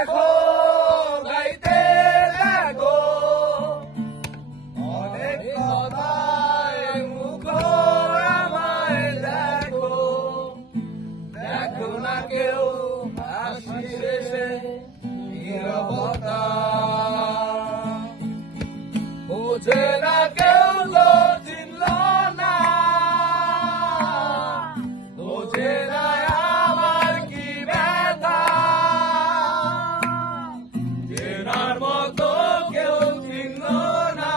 দেখো গাইতে দেখো অনেক কথায় মুখর আমায় দেখো দেখো না কেউ হাসি শেষে নীরবতা বোঝে না কেউ তো চিনল না বোঝে না আমার কি ব্যথা চেনার মতো কেউ চিনল না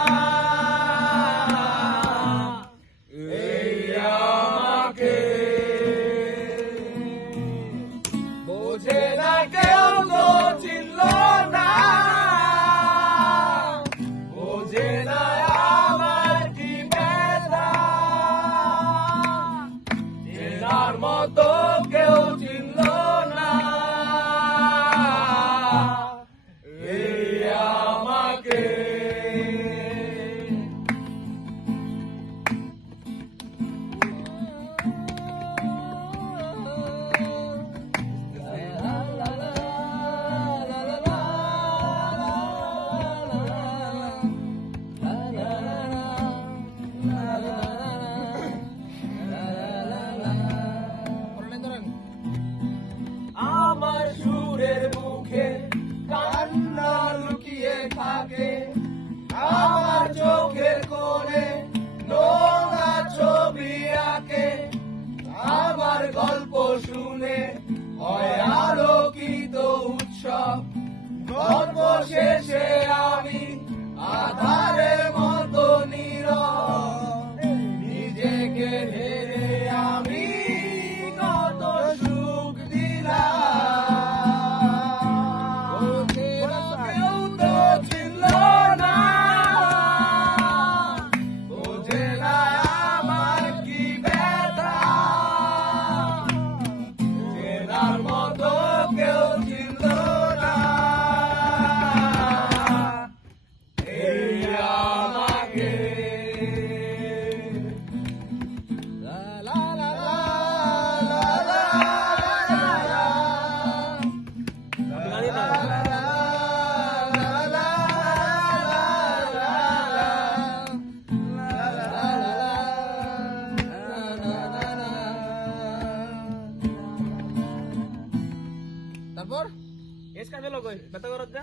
এই আমাকে বোঝে না কেউ তো চিনল না বোঝে না আমার কি ব্যথা চেনার মতো কেউ চিনল না এই আমাকে আমার সুরের মুখে কান্না লুকিয়ে থাকে আমার চোখের কোণে নোংরা ছবি আঁকে আমার গল্প শুনে হয় আলোকিত উৎসব গল্প শেষে আমি আধারের মতো নীরব নিজেকে হেরে আমি কত সুখ দিলাম কেউ তো ছিল না বোঝে না আমার কি ব্যথা চেনার মতো কেউ ছিল না এই আমাকে লা লা লা লা লা তারপর এস কাজে লোক ব্যথা করত